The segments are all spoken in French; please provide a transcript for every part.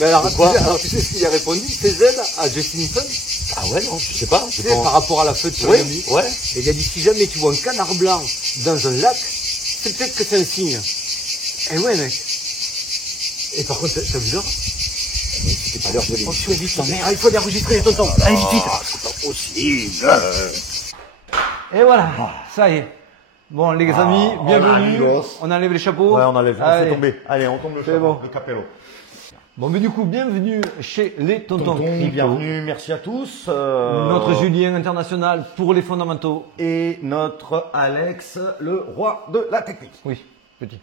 Mais alors, tu sais ce qu'il a répondu, CZ à Justin Sun? Ah ouais, non, je sais pas. Tu sais, par rapport à la feuille sur Miami. Ouais. Et il a dit, si jamais tu vois un canard blanc dans un lac, c'est peut-être que c'est un signe. Eh ouais, mec. Et par contre, t'as vu ça? C'est pas l'heure de l'émission. Il faut enregistrer, tonton. Allez, vite, vite. C'est pas possible. Et voilà, ça y est. Bon, les amis, bienvenue. On enlève les chapeaux. Ouais, on enlève, on fait tomber. Allez, on tombe le chapeau, bon. le capello. Bon, mais du coup, bienvenue chez les tontons crypto. Bienvenue, merci à tous. Notre Julien international pour les fondamentaux. Et notre Alex, le roi de la technique. Oui, petit.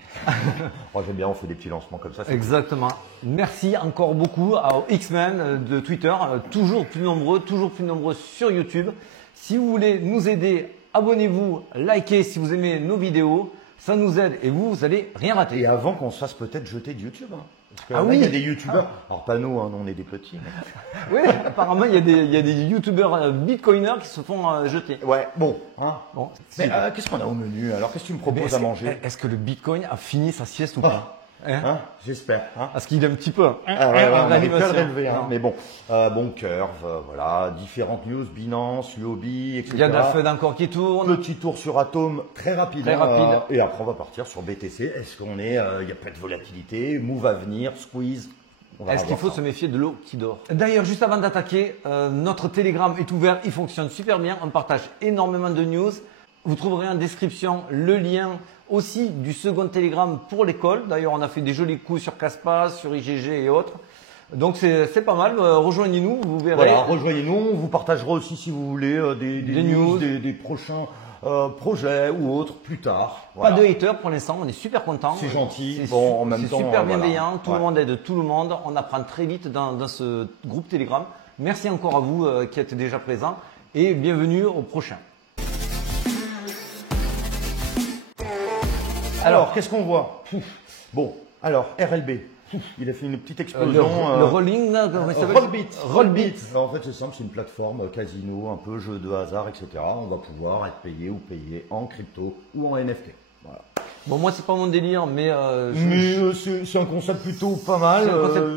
Oh, j'aime bien, on fait des petits lancements comme ça. Exactement. Merci encore beaucoup aux X-Men de Twitter, toujours plus nombreux sur YouTube. Si vous voulez nous aider, abonnez-vous, likez si vous aimez nos vidéos. Ça nous aide et vous allez rien rater. Et avant qu'on se fasse peut-être jeter de YouTube. Hein. Parce que Ah là, oui. il y a des youtubeurs. Alors pas nous, hein, on est des petits. Mais... Oui, apparemment il y a des youtubeurs bitcoiners qui se font jeter. Ouais, bon. Hein. Bon. Mais qu'est-ce qu'on a au menu? Alors qu'est-ce que tu me proposes à manger? Est-ce que le bitcoin a fini sa sieste ou pas? Hein, j'espère. Hein. Parce qu'il est un petit peu. Ah ouais, on n'arrive pas à le l'animation. relever. Hein. Mais bon, bon curve, voilà, différentes news, Binance, UOB, etc. Il y a de la FUD encore qui tourne. Petit tour sur Atom, très rapide. Très rapide. Et après, on va partir sur BTC. Est-ce qu'on est, il n'y a pas de volatilité, move à venir, squeeze? Est-ce qu'il faut se méfier de l'eau qui dort? D'ailleurs, juste avant d'attaquer, notre Telegram est ouvert, il fonctionne super bien, on partage énormément de news. Vous trouverez en description le lien aussi du second Telegram pour l'école. D'ailleurs, on a fait des jolis coups sur Caspa, sur IGG et autres. Donc c'est pas mal, rejoignez-nous, vous verrez. Voilà, rejoignez-nous, on vous partagera aussi si vous voulez des news, des prochains projets ou autres plus tard. Voilà. Pas de haters pour l'instant, on est super contents. C'est gentil. Bon, en même temps, c'est super bienveillant, voilà. tout le monde aide tout le monde, on apprend très vite dans ce groupe Telegram. Merci encore à vous qui êtes déjà présents et bienvenue au prochain. Alors, qu'est-ce qu'on voit? Bon, alors, RLB. Il a fait une petite explosion. Le rolling, là, comment il s'appelle? Rollbit. En fait, c'est simple, c'est une plateforme casino, un peu jeu de hasard, etc. On va pouvoir être payé ou payé en crypto ou en NFT. Voilà. Bon, moi, c'est pas mon délire, mais c'est un concept plutôt pas mal.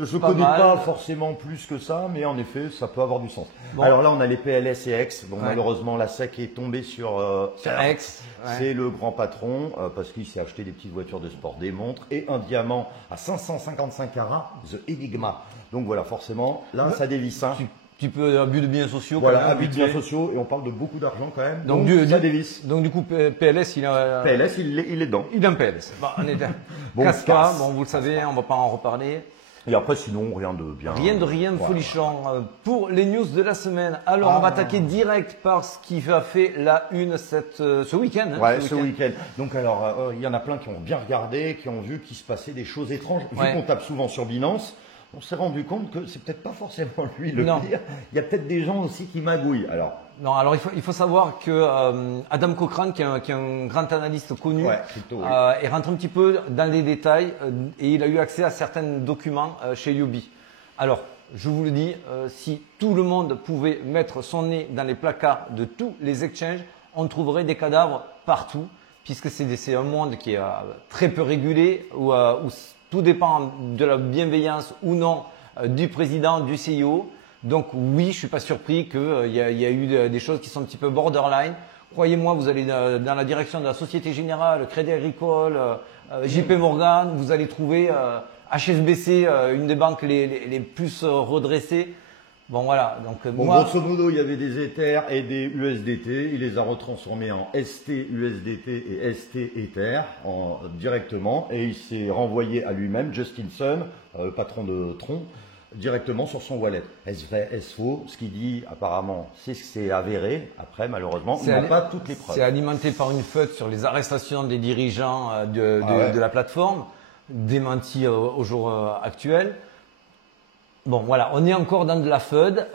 Je connais pas forcément plus que ça, mais en effet, ça peut avoir du sens. Bon. Alors là, on a les PLS et X. Bon, malheureusement, la SEC est tombée sur X. C'est le grand patron parce qu'il s'est acheté des petites voitures de sport, des montres et un diamant à 555 carats, The Enigma. Donc voilà, forcément, là, ça dévisse. Hein. Petit peu abus de biens sociaux. Voilà, abus de biens sociaux et on parle de beaucoup d'argent quand même. Donc ça dévisse. Donc du coup, PLS, il a... PLS, il est dedans. Il est en PLS. Bon, on est bon, Caspa, bon, vous le savez, on va pas en reparler. Et après, sinon, rien de bien. Rien, folichon. Pour les news de la semaine, alors on va attaquer direct par ce qui a fait la une ce week-end. Hein, ouais, ce week-end. Donc alors, il y en a plein qui ont bien regardé, qui ont vu qu'il se passait des choses étranges. Vu qu'on tape souvent sur Binance, on s'est rendu compte que c'est peut-être pas forcément lui le pire. Il y a peut-être des gens aussi qui magouillent. Alors il faut savoir que Adam Cochrane, qui est un grand analyste connu, est rentré un petit peu dans les détails et il a eu accès à certains documents chez UOB. Alors, je vous le dis, si tout le monde pouvait mettre son nez dans les placards de tous les exchanges, on trouverait des cadavres partout, puisque c'est un monde qui est très peu régulé, où tout dépend de la bienveillance ou non du président, du CIO. Donc oui, je suis pas surpris qu'il y a eu des choses qui sont un petit peu borderline. Croyez-moi, vous allez dans la direction de la Société Générale, Crédit Agricole, JP Morgan, vous allez trouver HSBC, une des banques les plus redressées. Bon voilà, donc grosso modo, il y avait des Ethers et des USDT. Il les a retransformés en ST USDT et ST Ether directement. Et il s'est renvoyé à lui-même, Justin Sun, le patron de Tron, directement sur son wallet. Est-ce vrai, est-ce faux? Ce qu'il dit, apparemment, c'est avéré. Après, malheureusement, on n'a pas toutes les preuves. C'est alimenté par une FUD sur les arrestations des dirigeants de la plateforme, démenti au jour actuel. Bon, voilà, on est encore dans de la FUD.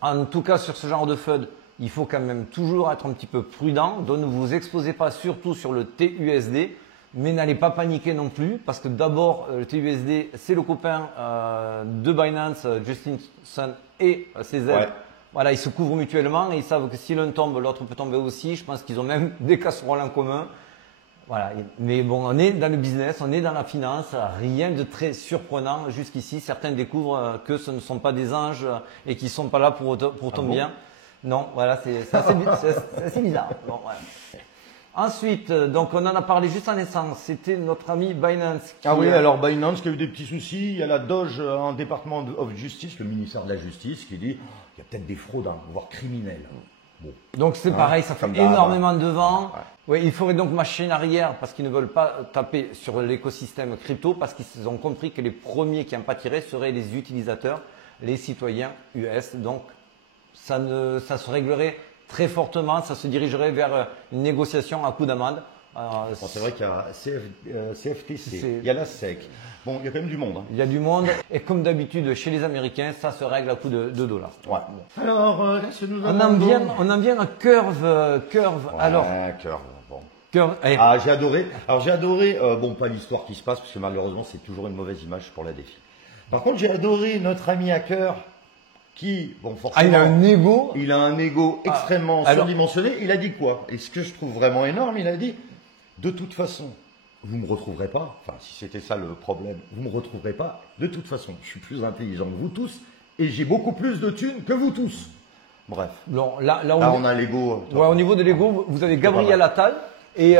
En tout cas, sur ce genre de FUD, il faut quand même toujours être un petit peu prudent. Donc, ne vous exposez pas surtout sur le TUSD, mais n'allez pas paniquer non plus, parce que d'abord, le TUSD, c'est le copain de Binance, Justin Sun et CZ. Voilà, ils se couvrent mutuellement et ils savent que si l'un tombe, l'autre peut tomber aussi. Je pense qu'ils ont même des casseroles en commun. Voilà, mais bon, on est dans le business, on est dans la finance, rien de très surprenant jusqu'ici. Certains découvrent que ce ne sont pas des anges et qu'ils sont pas là pour ton bien. Non, voilà, c'est assez bizarre. Bon, voilà. Ensuite, donc on en a parlé juste en essence, c'était notre ami Binance. Ah oui, alors Binance qui a eu des petits soucis, il y a la Doge, un département of Justice, le ministère de la Justice, qui dit qu'il y a peut-être des fraudes, voire criminelles. Bon. Donc c'est pareil, ça fait énormément de vent. Ouais, il faudrait donc machine arrière parce qu'ils ne veulent pas taper sur l'écosystème crypto parce qu'ils ont compris que les premiers qui en pâtiraient seraient les utilisateurs, les citoyens US. Donc ça se réglerait très fortement, ça se dirigerait vers une négociation à coup d'amende. C'est vrai qu'il y a CFTC, il y a la SEC. Bon, il y a quand même du monde. Il y a du monde et comme d'habitude chez les Américains, ça se règle à coup de dollars. Ouais. Alors, on en vient à Curve. Ouais, alors, Curve. Bon. Curve. Ah, j'ai adoré. Alors j'ai adoré. Bon, pas l'histoire qui se passe parce que malheureusement c'est toujours une mauvaise image pour la défi. Par contre, j'ai adoré notre ami hacker qui, bon, forcément. Il a un ego. Il a un ego extrêmement surdimensionné. Il a dit quoi? Et ce que je trouve vraiment énorme, il a dit, de toute façon, vous me retrouverez pas. Enfin, si c'était ça le problème, vous me retrouverez pas. De toute façon, je suis plus intelligent que vous tous et j'ai beaucoup plus de thunes que vous tous. Bref. Bon, là on a l'ego. Ouais, au niveau de l'ego, vous avez Gabriel Attal. Et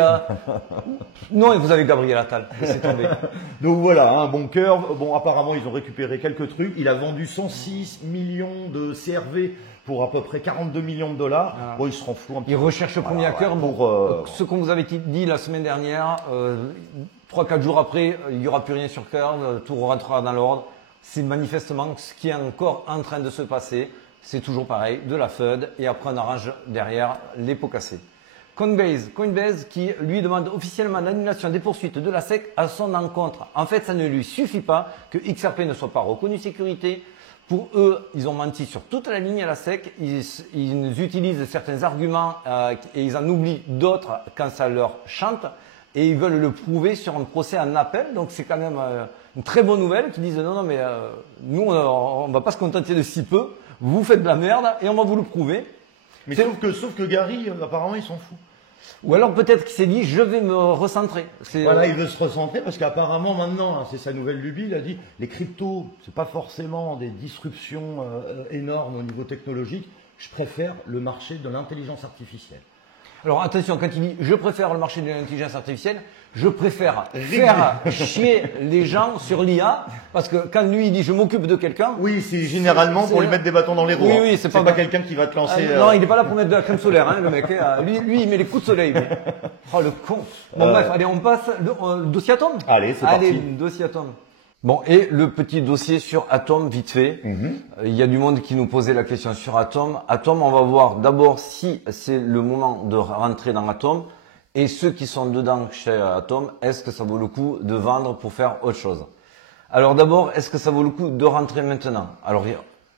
non, vous avez Gabriel Attal, c'est tombé. Donc voilà, un bon Curve. Bon, apparemment, ils ont récupéré quelques trucs. Il a vendu 106 millions de CRV pour à peu près 42 millions de dollars. Ah. Bon, il se rend fou un petit peu. Il recherche le premier hacker. Pour ce qu'on vous avait dit la semaine dernière, 3-4 jours après, il n'y aura plus rien sur Curve, tout rentrera dans l'ordre. C'est manifestement ce qui est encore en train de se passer. C'est toujours pareil, de la FUD, et après on arrange derrière les pots cassés. Coinbase qui lui demande officiellement l'annulation des poursuites de la SEC à son encontre. En fait, ça ne lui suffit pas que XRP ne soit pas reconnu sécurité. Pour eux, ils ont menti sur toute la ligne à la SEC. Ils utilisent certains arguments et ils en oublient d'autres quand ça leur chante. Et ils veulent le prouver sur un procès en appel. Donc c'est quand même une très bonne nouvelle qui disent non, mais nous, on ne va pas se contenter de si peu. Vous faites de la merde et on va vous le prouver. Mais sauf que Gary, apparemment, il s'en fout. Ou alors peut-être qu'il s'est dit, je vais me recentrer. Voilà, il veut se recentrer parce qu'apparemment maintenant, hein, c'est sa nouvelle lubie, il a dit, les cryptos, c'est pas forcément des disruptions énormes au niveau technologique. Je préfère le marché de l'intelligence artificielle. Alors attention, quand il dit je préfère le marché de l'intelligence artificielle, je préfère faire chier les gens sur l'IA, parce que quand lui il dit je m'occupe de quelqu'un. Oui, c'est généralement pour lui mettre des bâtons dans les roues. Oui, oui, c'est pas quelqu'un qui va te lancer. Non, il n'est pas là pour mettre de la crème solaire, hein, le mec. Lui, il met les coups de soleil. Oh le con. Bon bref, allez, on passe le dossier Atom. Allez, c'est parti. Allez, dossier Atom. Bon, et le petit dossier sur Atom, vite fait. Il y a du monde qui nous posait la question sur Atom. Atom, on va voir d'abord si c'est le moment de rentrer dans Atom. Et ceux qui sont dedans chez Atom, est-ce que ça vaut le coup de vendre pour faire autre chose? Alors d'abord, est-ce que ça vaut le coup de rentrer maintenant? Alors,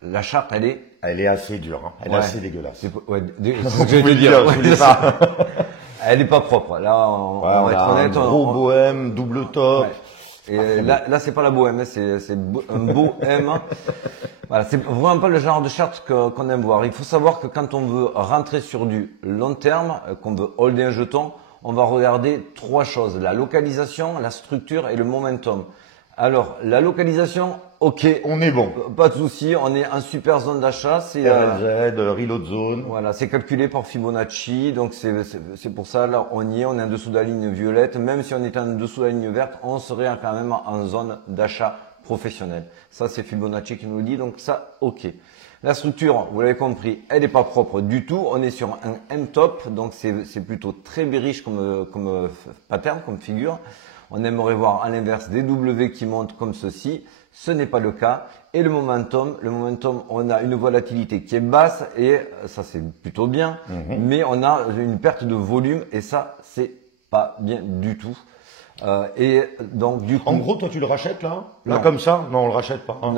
la charte, elle est assez dure. Hein. Elle est assez dégueulasse. C'est ce que je veux dire. Elle est pas propre. Là, on va être honnête. Un gros bohème, double top. Ouais. Et là, c'est pas la bohème, c'est un beau M. Voilà, c'est vraiment pas le genre de charte qu'on aime voir. Il faut savoir que quand on veut rentrer sur du long terme, qu'on veut holder un jeton, on va regarder 3 choses. La localisation, la structure et le momentum. Alors, la localisation, ok. On est bon. Pas de souci, on est en super zone d'achat. C'est RLZ, reload zone. Voilà, c'est calculé par Fibonacci. Donc, c'est pour ça, là, on y est. On est en dessous de la ligne violette. Même si on était en dessous de la ligne verte, on serait quand même en zone d'achat professionnel. Ça, c'est Fibonacci qui nous le dit. Donc, ça, ok. La structure, vous l'avez compris, elle n'est pas propre du tout. On est sur un M-top. Donc, c'est plutôt très bearish comme pattern, comme figure. On aimerait voir à l'inverse des W qui montent comme ceci. Ce n'est pas le cas. Et le momentum, on a une volatilité qui est basse et ça c'est plutôt bien. Mais on a une perte de volume et ça c'est pas bien du tout. Et donc du coup. En gros, toi tu le rachètes là comme ça? Non, on le rachète pas. Hein.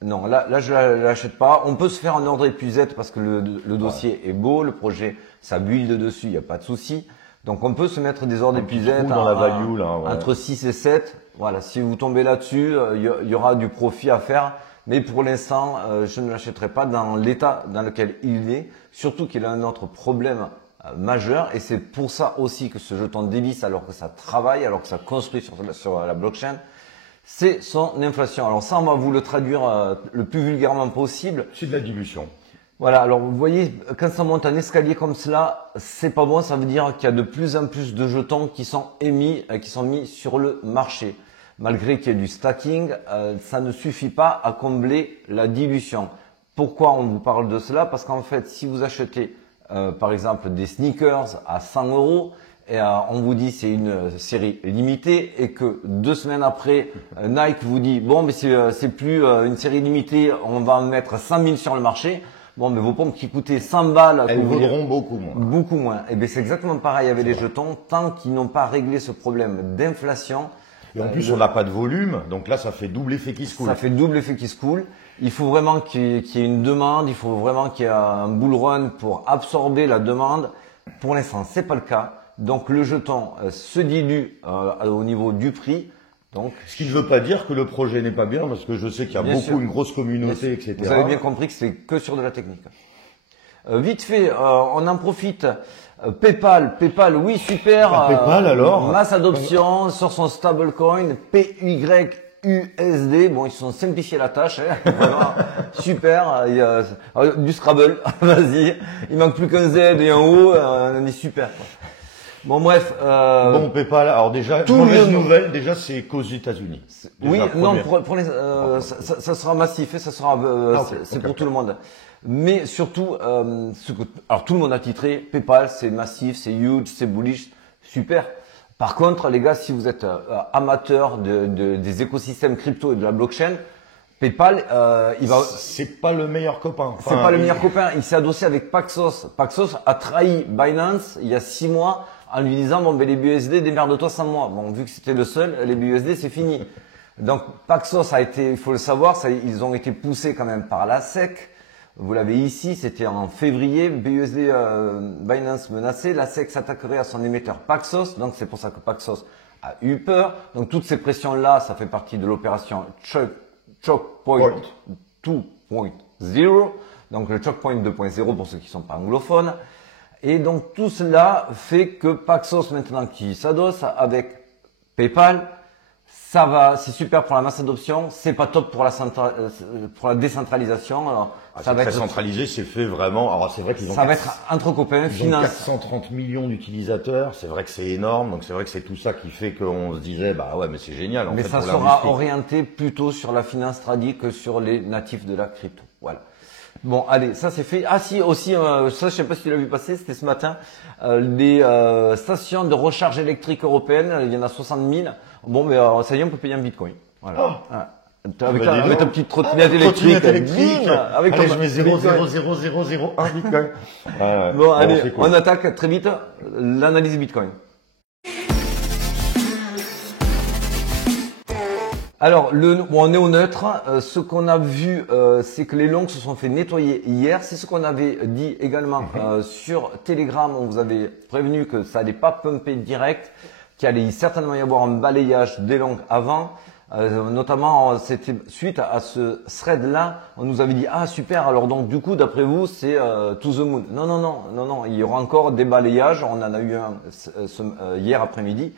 Non, là je l'achète pas. On peut se faire un ordre épuisette parce que le dossier est beau, le projet ça build dessus, il n'y a pas de souci. Donc on peut se mettre des ordres épuisettes dans la value là, entre 6 et 7. Voilà, si vous tombez là-dessus, il y aura du profit à faire. Mais pour l'instant, je ne l'achèterai pas dans l'état dans lequel il est. Surtout qu'il a un autre problème majeur et c'est pour ça aussi que ce jeton dévisse alors que ça travaille, alors que ça construit sur la blockchain, c'est son inflation. Alors ça, on va vous le traduire le plus vulgairement possible. C'est de la dilution. Voilà, alors vous voyez, quand ça monte un escalier comme cela, c'est pas bon, ça veut dire qu'il y a de plus en plus de jetons qui sont émis, qui sont mis sur le marché. Malgré qu'il y ait du stacking, ça ne suffit pas à combler la dilution. Pourquoi on vous parle de cela? Parce qu'en fait, si vous achetez par exemple des sneakers à 100 € et on vous dit c'est une série limitée et que 2 semaines après, Nike vous dit bon mais c'est plus une série limitée, on va en mettre 100 000 sur le marché. Bon, mais vos pompes qui coûtaient 100 balles, elles vaudront beaucoup moins. Beaucoup moins. Et bien, c'est exactement pareil avec les jetons, tant qu'ils n'ont pas réglé ce problème d'inflation. Et en plus, on n'a pas de volume, donc là, ça fait double effet qui se coule. Ça fait double effet qui se coule. Il faut vraiment qu'il y ait une demande, il faut vraiment qu'il y ait un bull run pour absorber la demande. Pour l'instant, c'est pas le cas. Donc, le jeton se dilue au niveau du prix. Donc, ce qui ne veut pas dire que le projet n'est pas bien, parce que je sais qu'il y a une grosse communauté, etc. Vous avez bien compris que c'est que sur de la technique. Vite fait, on en profite. PayPal, oui, super. PayPal alors. Masse adoption sur son stablecoin PYUSD. Bon, ils se sont simplifiés la tâche. Hein. Vraiment, super. Il y a du Scrabble. Vas-y. Il manque plus qu'un Z et un O. On est super. Quoi. Bon bref. Bon PayPal, alors déjà mauvaise nouvelle, déjà c'est qu'aux États-Unis. Oui, non pour les, ça sera massif et ça sera c'est pour tout le monde. Mais surtout, alors tout le monde a titré PayPal, c'est massif, c'est huge, c'est bullish, super. Par contre, les gars, si vous êtes amateur des écosystèmes crypto et de la blockchain, PayPal, il va. C'est pas le meilleur copain. Enfin, c'est pas le meilleur copain. Il s'est adossé avec Paxos. Paxos a trahi Binance il y a 6 mois. En lui disant, bon, ben, les BUSD, démerde-toi sans moi. Bon, vu que c'était le seul, les BUSD, c'est fini. Donc, Paxos a été, il faut le savoir, ils ont été poussés quand même par la SEC. Vous l'avez ici, c'était en février, BUSD, Binance menacé. La SEC s'attaquerait à son émetteur Paxos. Donc, c'est pour ça que Paxos a eu peur. Donc, toutes ces pressions-là, ça fait partie de l'opération Choke Point 2.0. Donc, le Choke Point 2.0 pour ceux qui sont pas anglophones. Et donc tout cela fait que Paxos maintenant qui s'adosse avec PayPal, ça va, c'est super pour la masse adoption, c'est pas top pour la décentralisation. Alors, ça va être centralisé, c'est fait vraiment. Alors c'est vrai qu'ils ont. Ça va être entre copains, finance. 430 millions d'utilisateurs, c'est vrai que c'est énorme, donc c'est vrai que c'est tout ça qui fait qu'on se disait bah ouais mais c'est génial. Mais ça sera orienté plutôt sur la finance tradie que sur les natifs de la crypto. Voilà. Bon, allez, ça c'est fait. Ah si, aussi, ça je sais pas si tu l'as vu passer, c'était ce matin, les stations de recharge électrique européennes, il y en a 60 000. Bon, mais ça y est, on peut payer en bitcoin. Voilà. Oh. Ah. Avec ta petite trottinette électrique. Avec allez, je mets 0,00001 bitcoin. Bon, allez, on attaque très vite l'analyse bitcoin. Alors, on est au neutre. Ce qu'on a vu, c'est que les longs se sont fait nettoyer hier. C'est ce qu'on avait dit également sur Telegram. On vous avait prévenu que ça allait pas pumper direct, qu'il allait certainement y avoir un balayage des longs avant. Notamment, c'était suite à ce thread-là, on nous avait dit ah super. Alors donc du coup, d'après vous, c'est to the moon. Non. Il y aura encore des balayages. On en a eu un hier après-midi.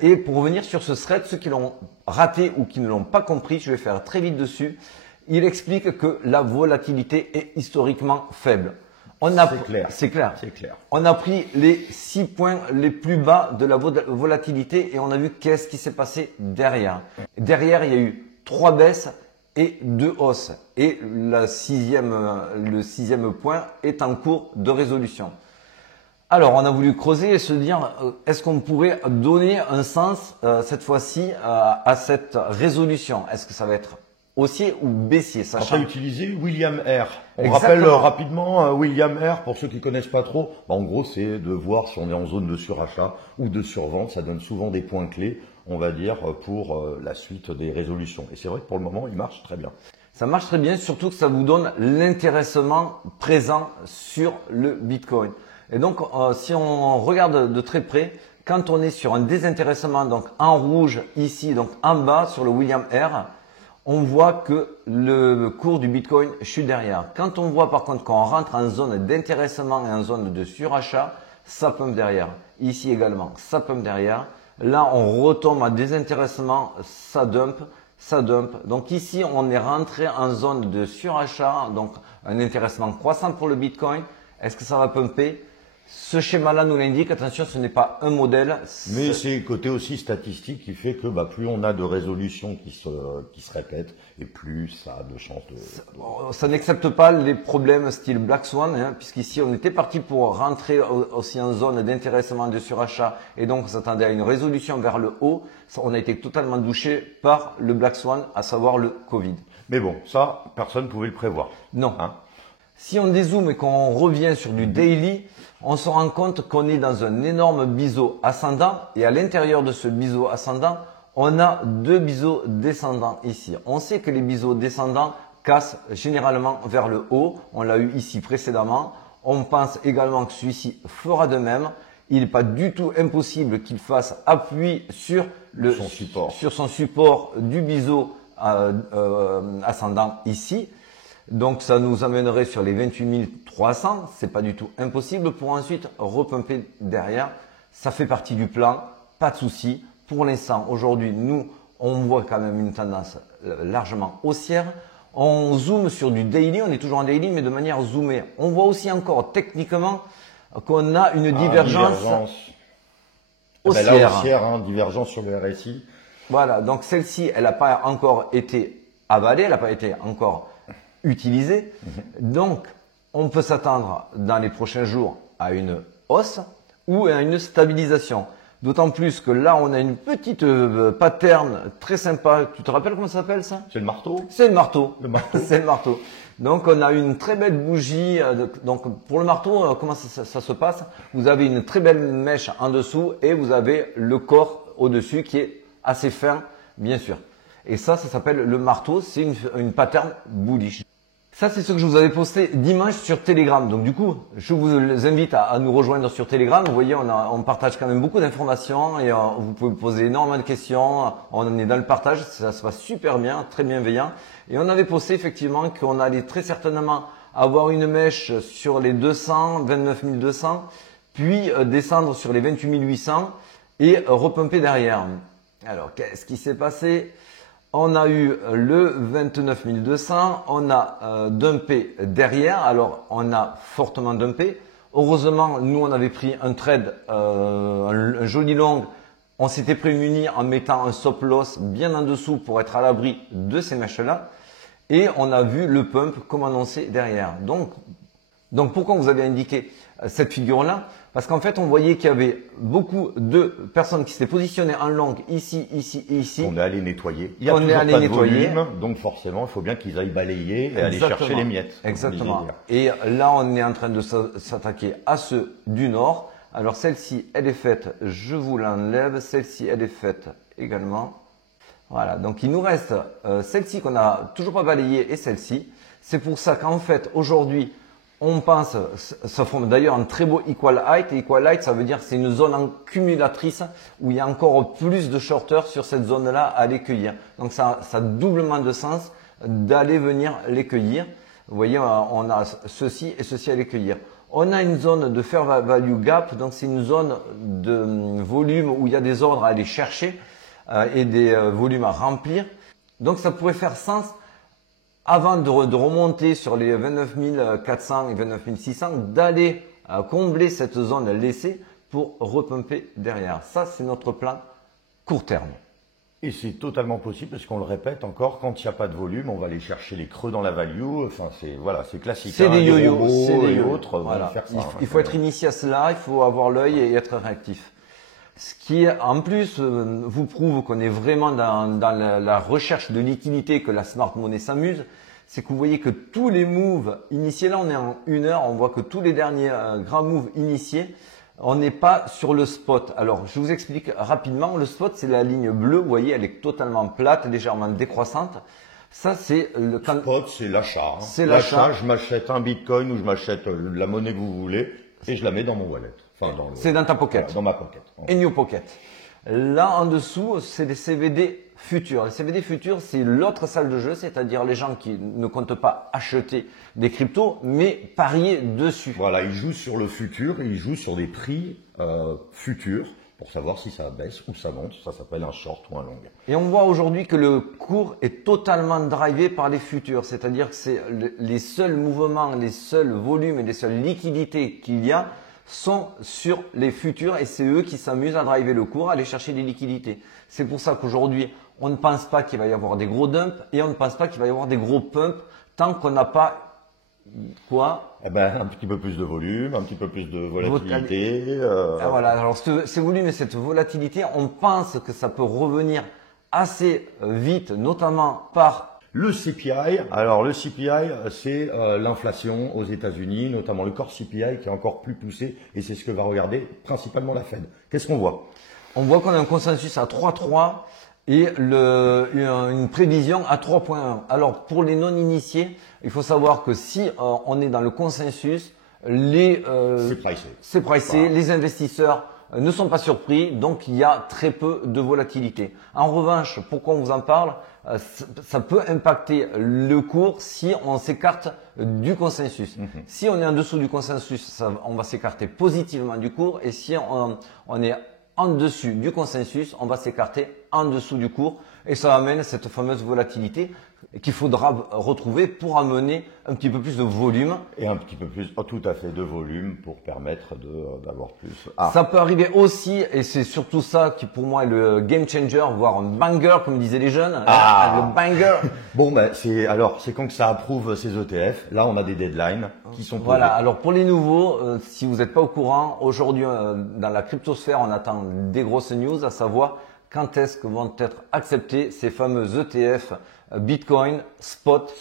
Et pour revenir sur ce thread, ceux qui l'ont raté ou qui ne l'ont pas compris, je vais faire très vite dessus. Il explique que la volatilité est historiquement faible. C'est clair. On a pris les 6 points les plus bas de la volatilité et on a vu qu'est-ce qui s'est passé derrière. Derrière, il y a eu 3 baisses et 2 hausses. Et le sixième point est en cours de résolution. Alors, on a voulu creuser et se dire, est-ce qu'on pourrait donner un sens cette fois-ci à cette résolution? Est-ce que ça va être haussier ou baissier? On va utiliser William R. On rappelle rapidement William R. Pour ceux qui connaissent pas trop. En gros, c'est de voir si on est en zone de surachat ou de survente. Ça donne souvent des points clés, on va dire, pour la suite des résolutions. Et c'est vrai que pour le moment, il marche très bien. Ça marche très bien, surtout que ça vous donne l'intéressement présent sur le Bitcoin. Et donc, si on regarde de très près, quand on est sur un désintéressement, donc en rouge ici, donc en bas sur le William R, on voit que le cours du Bitcoin chute derrière. Quand on voit par contre qu'on rentre en zone d'intéressement et en zone de surachat, ça pump derrière. Ici également, ça pump derrière. Là, on retombe à désintéressement, ça dump, ça dump. Donc ici, on est rentré en zone de surachat, donc un intéressement croissant pour le Bitcoin. Est-ce que ça va pumper? Ce schéma-là nous l'indique. Attention, ce n'est pas un modèle. Mais c'est côté aussi statistique qui fait que plus on a de résolutions qui se répètent et plus ça a de chances de... Ça n'accepte pas les problèmes style Black Swan, hein, puisqu'ici on était parti pour rentrer aussi en zone d'intéressement de surachat et donc on s'attendait à une résolution vers le haut. On a été totalement douché par le Black Swan, à savoir le Covid. Mais bon, ça, personne ne pouvait le prévoir. Non. Hein? Si on dézoome et qu'on revient sur du daily, on se rend compte qu'on est dans un énorme biseau ascendant et à l'intérieur de ce biseau ascendant, on a deux biseaux descendants ici. On sait que les biseaux descendants cassent généralement vers le haut. On l'a eu ici précédemment. On pense également que celui-ci fera de même. Il n'est pas du tout impossible qu'il fasse appui sur son support du biseau ascendant ici. Donc ça nous amènerait sur les 28 300, c'est pas du tout impossible pour ensuite repumper derrière. Ça fait partie du plan, pas de souci. Pour l'instant, aujourd'hui, nous, on voit quand même une tendance largement haussière. On zoome sur du daily, on est toujours en daily, mais de manière zoomée. On voit aussi encore techniquement qu'on a une divergence haussière. La haussière, hein, divergence sur le RSI. Voilà, donc celle-ci, elle n'a pas encore été avalée, elle n'a pas été encore utilisée. Donc, on peut s'attendre dans les prochains jours à une hausse ou à une stabilisation. D'autant plus que là, on a une petite pattern très sympa. Tu te rappelles comment ça s'appelle ça? C'est le marteau. C'est le marteau. Le marteau. C'est le marteau. Donc, on a une très belle bougie. Donc, pour le marteau, comment ça se passe? Vous avez une très belle mèche en dessous et vous avez le corps au-dessus qui est assez fin, bien sûr. Et ça s'appelle le marteau. C'est une pattern bullish. Ça, c'est ce que je vous avais posté dimanche sur Telegram. Donc, du coup, je vous invite à nous rejoindre sur Telegram. Vous voyez, on partage quand même beaucoup d'informations et vous pouvez poser énormément de questions. On est dans le partage. Ça se passe super bien, très bienveillant. Et on avait posté effectivement qu'on allait très certainement avoir une mèche sur les 200, 29 200, puis descendre sur les 28 800 et repumper derrière. Alors, qu'est-ce qui s'est passé? On a eu le 29 200, on a dumpé derrière, alors on a fortement dumpé. Heureusement, nous on avait pris un trade, un joli long, on s'était prémuni en mettant un stop loss bien en dessous pour être à l'abri de ces mèches-là. Et on a vu le pump comme annoncé derrière. Donc pourquoi vous avez indiqué cette figure-là? Parce qu'en fait, on voyait qu'il y avait beaucoup de personnes qui s'étaient positionnées en long ici, ici et ici. On est allé nettoyer. Il y a toujours pas de volume, donc forcément, il faut bien qu'ils aillent balayer et aller chercher les miettes. Exactement. Et là, on est en train de s'attaquer à ceux du nord. Alors celle-ci, elle est faite, je vous l'enlève. Celle-ci, elle est faite également. Voilà, donc il nous reste celle-ci qu'on n'a toujours pas balayée et celle-ci. C'est pour ça qu'en fait, aujourd'hui, on pense, ça forme d'ailleurs un très beau equal height. Et equal height, ça veut dire que c'est une zone accumulatrice où il y a encore plus de shorters sur cette zone-là à aller cueillir. Donc ça a doublement de sens d'aller venir les cueillir. Vous voyez, on a ceci et ceci à les cueillir. On a une zone de fair value gap, donc c'est une zone de volume où il y a des ordres à aller chercher et des volumes à remplir. Donc ça pourrait faire sens avant de remonter sur les 29 400 et 29 600, d'aller combler cette zone laissée pour repumper derrière. Ça, c'est notre plan court terme. Et c'est totalement possible parce qu'on le répète encore, quand il n'y a pas de volume, on va aller chercher les creux dans la value. Enfin, c'est classique. C'est des yo-yo, c'est des autres. Voilà. Faire ça, il faut être initié à cela, il faut avoir l'œil et être réactif. Ce qui, en plus, vous prouve qu'on est vraiment dans la recherche de liquidité, que la smart money s'amuse. C'est que vous voyez que tous les moves initiés, là on est en 1 heure, on voit que tous les derniers grands moves initiés, on n'est pas sur le spot. Alors, je vous explique rapidement. Le spot, c'est la ligne bleue. Vous voyez, elle est totalement plate, légèrement décroissante. Ça, c'est le spot, c'est l'achat. C'est l'achat. Je m'achète un bitcoin ou je m'achète la monnaie que vous voulez et je la mets dans mon wallet. Enfin, c'est dans ta pocket. Voilà, dans ma pocket. In your pocket. Là, en dessous, c'est des CVD futurs. Les CVD futurs, c'est l'autre salle de jeu, c'est-à-dire les gens qui ne comptent pas acheter des cryptos, mais parier dessus. Voilà, ils jouent sur le futur, ils jouent sur des prix futurs pour savoir si ça baisse ou ça monte. Ça s'appelle un short ou un long. Et on voit aujourd'hui que le cours est totalement drivé par les futurs, c'est-à-dire que c'est les seuls mouvements, les seuls volumes et les seules liquidités qu'il y a sont sur les futurs et c'est eux qui s'amusent à driver le cours, à aller chercher des liquidités. C'est pour ça qu'aujourd'hui, on ne pense pas qu'il va y avoir des gros dumps et on ne pense pas qu'il va y avoir des gros pumps tant qu'on n'a pas quoi? Eh ben, un petit peu plus de volume, un petit peu plus de volatilité. Voilà, alors ces volumes et cette volatilité, on pense que ça peut revenir assez vite, notamment par le CPI. Alors le CPI, c'est l'inflation aux États-Unis, notamment le core CPI qui est encore plus poussé et c'est ce que va regarder principalement la Fed. Qu'est-ce qu'on voit? On voit qu'on a un consensus à 3,3 et une prévision à 3,1. Alors pour les non-initiés, il faut savoir que si on est dans le consensus, c'est pricé. Voilà. Les investisseurs ne sont pas surpris, donc il y a très peu de volatilité. En revanche, pourquoi on vous en parle? Ça peut impacter le cours si on s'écarte du consensus. Si on est en dessous du consensus, on va s'écarter positivement du cours et si on est en dessus du consensus, on va s'écarter en dessous du cours et ça amène cette fameuse volatilité qu'il faudra retrouver pour amener un petit peu plus de volume. Et un petit peu plus, tout à fait, de volume pour permettre d'avoir plus. Ça peut arriver aussi, et c'est surtout ça qui pour moi est le game changer, voire un banger comme disaient les jeunes. Le banger. Bon, ben, c'est quand que ça approuve ces ETF. Là, on a des deadlines qui sont posés. Voilà, alors pour les nouveaux, si vous n'êtes pas au courant, aujourd'hui dans la cryptosphère, on attend des grosses news, à savoir quand est-ce que vont être acceptés ces fameux ETF Bitcoin spot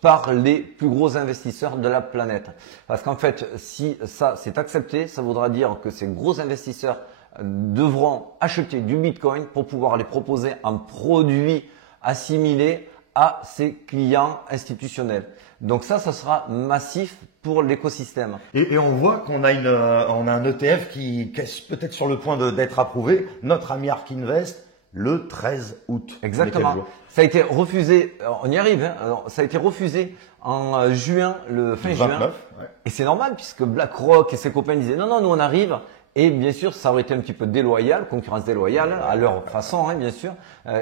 par les plus gros investisseurs de la planète. Parce qu'en fait, si ça c'est accepté, ça voudra dire que ces gros investisseurs devront acheter du Bitcoin pour pouvoir les proposer en produit assimilé à ses clients institutionnels. Donc ça sera massif pour l'écosystème. Et on voit qu'on a un ETF qui est peut-être sur le point d'être approuvé. Notre ami Ark Invest, le 13 août. Exactement. Ça a été refusé, on y arrive, hein. Alors, ça a été refusé en juin, le fin 29, juin. Ouais. Et c'est normal puisque BlackRock et ses copains disaient non, nous on arrive. Et bien sûr, ça aurait été un petit peu déloyal, concurrence déloyale, à leur façon, hein, bien sûr.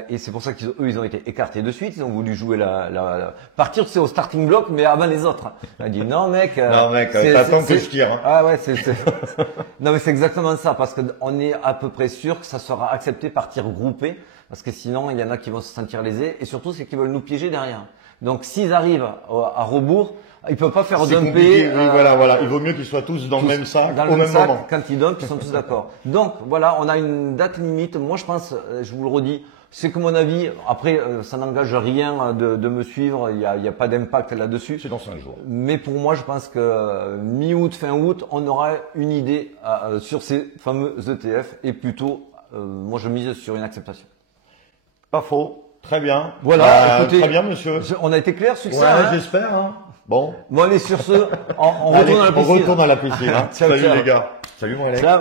Et c'est pour ça qu'eux, ils ont été écartés de suite. Ils ont voulu jouer partir, tu sais, au starting block, mais avant les autres. On a dit, non, mec. T'attends que je tire. Hein. Ah ouais, non, mais c'est exactement ça, parce qu'on est à peu près sûr que ça sera accepté par tir groupé, parce que sinon, il y en a qui vont se sentir lésés, et surtout, c'est qu'ils veulent nous piéger derrière. Donc, s'ils arrivent à rebours, ils peuvent pas faire dumper. Oui, voilà. Il vaut mieux qu'ils soient tous dans le même sac au même moment. Quand ils dumpent, ils sont tous d'accord. Donc, voilà, on a une date limite. Moi, je pense, je vous le redis, c'est que mon avis. Après, ça n'engage rien de me suivre. Il y a pas d'impact là-dessus. C'est dans 5 jours. Mais pour moi, je pense que mi-août, fin août, on aura une idée sur ces fameux ETF et plutôt, moi, je mise sur une acceptation. Pas faux. Très bien. Voilà. Écoutez, très bien, monsieur. On a été clair sur ça. Ouais, j'espère. Hein. Bon, allez, sur ce, on retourne à la piscine. On retourne à la piscine. Hein. Ciao, Salut ciao. les gars. Salut mon Alex. Ciao.